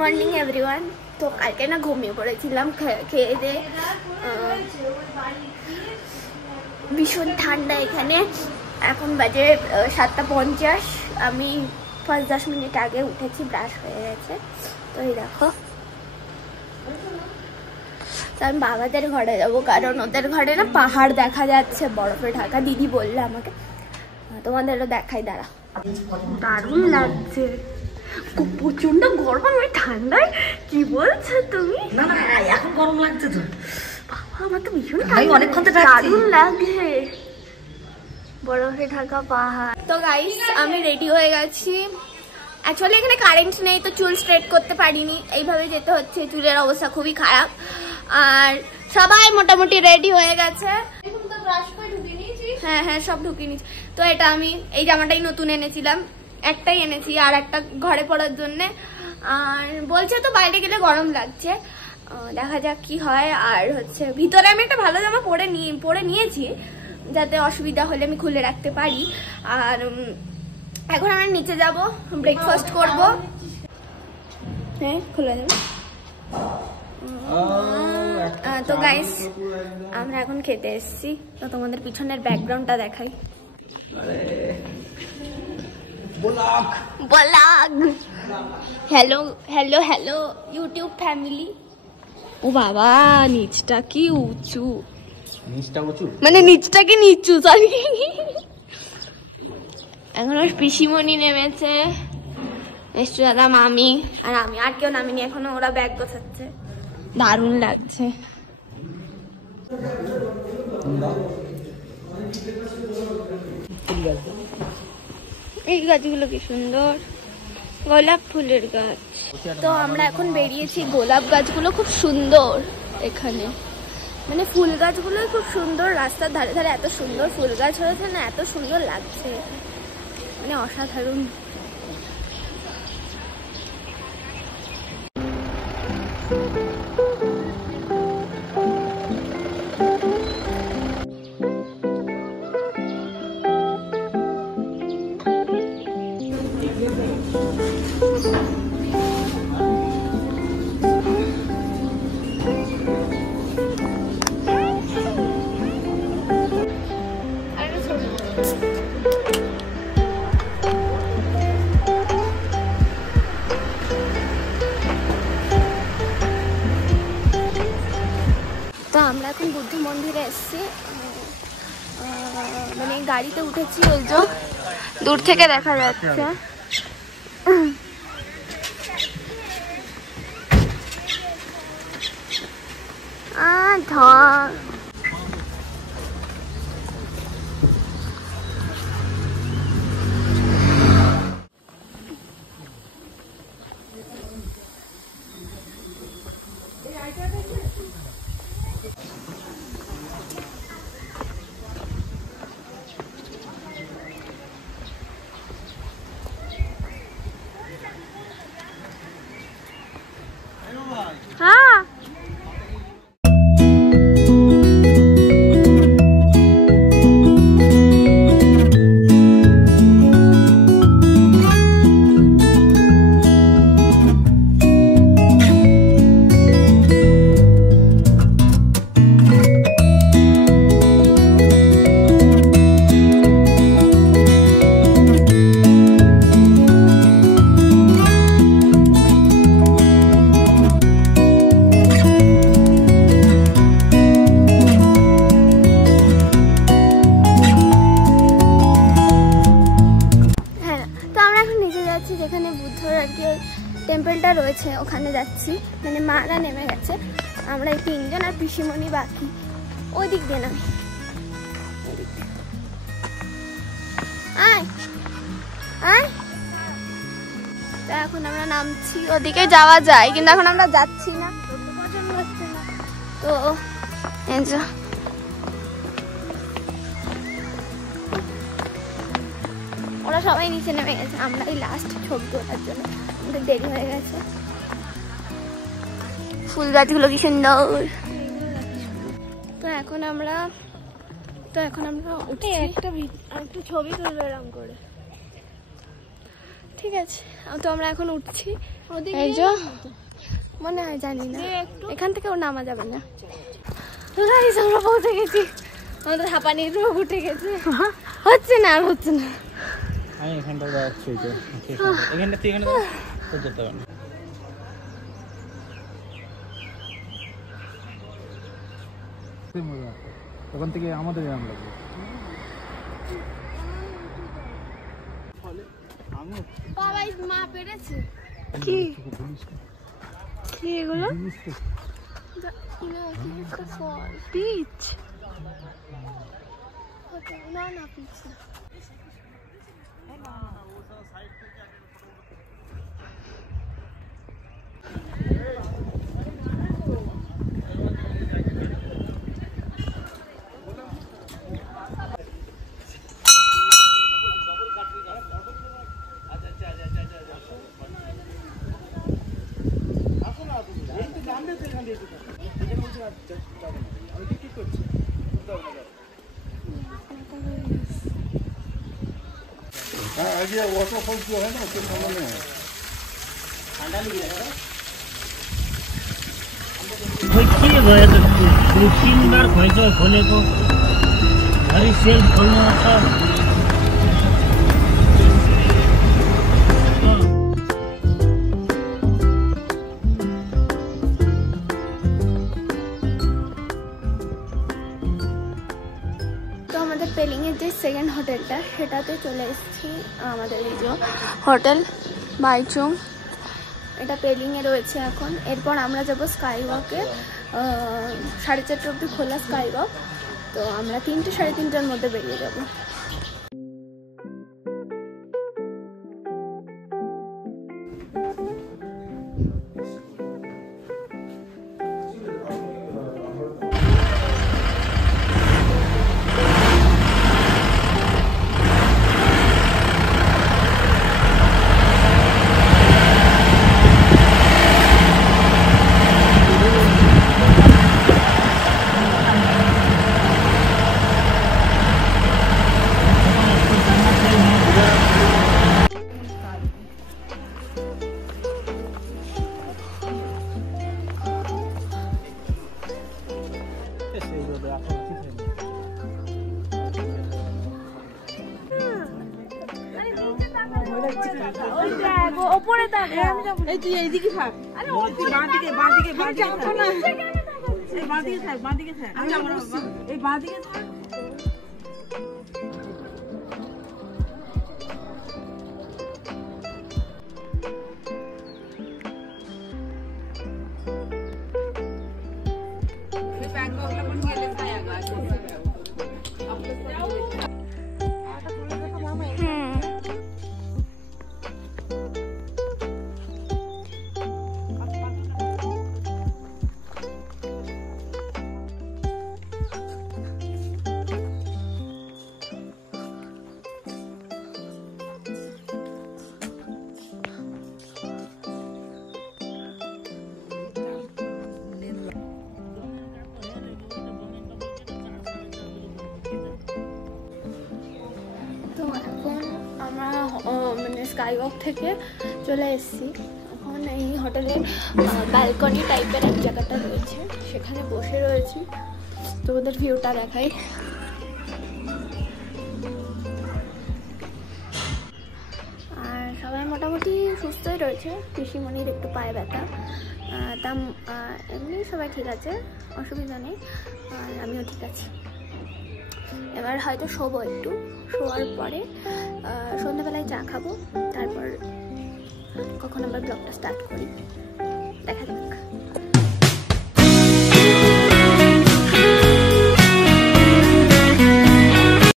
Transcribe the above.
Morning everyone. তো কালকে না ঘুমিয়ে পড়েছিলাম খেয়ে দিয়ে। ভীষণ ঠান্ডা এখানে। এখন বাজে 7:50। আমি 5-10 মিনিট আগে উঠেছি, ব্রাশ হয়ে গেছে। তো এই দেখো, তো আমি বাবাদের ঘরে যাবো, কারণ ওদের ঘরে না পাহাড় দেখা যাচ্ছে বরফে ঢাকা। দিদি বললে আমাকে, তোমাদেরও দেখাই, দাঁড়া। দারুণ লাগছে, খুব প্রচন্ড গরম। আমি ঠান্ডায় কি বলছো তুমি? না না, এখন গরম লাগছে তো। বাবা, আমার তো ভীষণ অনেকক্ষণ তো দারুণ লাগছে বরফে ঢাকা পাহাড়। তো গাইস, আমি রেডি হয়ে গেছি। অ্যাকচুয়ালি এখানে কারেন্ট নেই, তো চুল স্ট্রেট করতে পারিনি, এইভাবে যেতে হচ্ছে। চুলের অবস্থা খুবই খারাপ। আর সবাই মোটামুটি রেডি হয়ে গেছে। হ্যাঁ হ্যাঁ, সব ঢুকিয়ে নিচ্ছি। তো এটা আমি এই জামাটাই নতুন এনেছিলাম, একটাই এনেছি, আর একটা ঘরে পরার জন্যে। আর বলছে তো বাইরে গেলে গরম লাগছে, দেখা যাক কি হয়। আর হচ্ছে ভিতরে আমি একটা ভালো জামা পরে নিয়েছি, যাতে অসুবিধা হলে আমি খুলে রাখতে পারি। আর এখন আমরা নিচে যাব, ব্রেকফাস্ট করব। হ্যাঁ, খুলে দেব। তো গাইস, আমরা এখন খেতে এসেছি। তো তোমাদের পিছনের ব্যাকগ্রাউন্ডটা দেখাই। Blog. Hello hello hello YouTube family. ও বাবা, নিচটা কি উঁচু, মানে নিচটা কি নিচু, সরি। এখন ওর পিসিমণি নেমেছে, এসছে দাদা, মামি, আর আমি। আর কেউ নামিনি এখনো, ওরা ব্যাগ গোছাচ্ছে। দারুণ লাগছে। এই গাছগুলো কি সুন্দর, গোলাপ ফুলের গাছ। তো আমরা এখন বেরিয়েছি। গোলাপ গাছগুলো খুব সুন্দর এখানে, মানে ফুল গাছগুলো খুব সুন্দর। রাস্তার ধারে ধারে এত সুন্দর ফুল গাছ হয়েছে না, এত সুন্দর লাগছে, মানে অসাধারণ। তো আমরা এখন বুদ্ধ মন্দিরে এসেছি, মানে গাড়িতে উঠেছি, ওই যে দূর থেকে দেখা যাচ্ছে। হ্যাঁ, যেখানে বুদ্ধর আর কি টেম্পলটা রয়েছে, ওখানে যাচ্ছি। মানে মারা নেমে গেছে, আমরা এই 3 জন আর পিসিমণি বাকি। ওই দিক দিয়ে নামি, তো এখন আমরা নামছি। ওদিকে যাওয়া যায়, কিন্তু এখন আমরা যাচ্ছি না, পছন্দ হচ্ছে না। তো ওরা সবাই নিচে নেমে গেছে, আমরাই লাস্ট ছবি তোলার জন্য, আমাদের দেরি হয়ে গেছে। ফুল গাছগুলো কি সুন্দর। তো এখন আমরা উঠে একটা ছবি তুলবো এরকম করে। ঠিক আছে, তো আমরা এখন উঠছি। এই যে মনে হয়, জানি না, এখান থেকে ও নামা যাবে না। তো গাইস আমরা পৌঁছে গেছি, আমাদের হাঁপানির রোগ উঠে গেছে, হচ্ছে না আর হচ্ছে না। আমি এখানটা যাচ্ছি, এখানটা থেকে এখানে তো যেতে হবে না। ওখান থেকে আমাদের গ্রাম লাগবে। বাবা মা পেরেছে কি কি এগুলো? পিচ না না পিচ वाटरफॉल जो है ना उसके सामने है। के भयो त 3 बार खोइचो खोलेको घरि सेल खोल्नु छ। পেলিংয়ের যে সেকেন্ড হোটেলটা সেটাতে চলে এসেছি। আমাদের এই যে হোটেল বাইচুং, এটা পেলিংয়ে রয়েছে এখন। এরপর আমরা যাব স্কাই ওয়াকে, 4:30 অবধি খোলা স্কাই ওয়াক। তো আমরা 3টে 3:30টার মধ্যে বেরিয়ে যাব। ওপরে তাকা, এই তুই এইদিকে থাক। আরে বাঁদিকে বাঁদিকে বাঁদিকে থাক না, এই বাঁদিকে থাক, বাঁদিকে থাক। আমি যাব না, এই বাঁদিকে থাক। মানে স্কাই ওয়াক থেকে চলে এসেছি। এখন এই হোটেলের ব্যালকনি টাইপের এক জায়গাটা রয়েছে, সেখানে বসে রয়েছি। তো ওদের ভিউটা দেখাই। আর সবাই মোটামুটি সুস্থই রয়েছে, পিসিমণির একটু পায়ে ব্যথা, তা এমনি সবাই ঠিক আছে, অসুবিধা নেই। আর আমিও ঠিক আছি। এবার হয়তো শোবো, একটু শোয়ার পরে সন্ধ্যাবেলায় চা খাবো, তারপর কখন আবার ব্লগটা স্টার্ট করি, দেখা যাবে।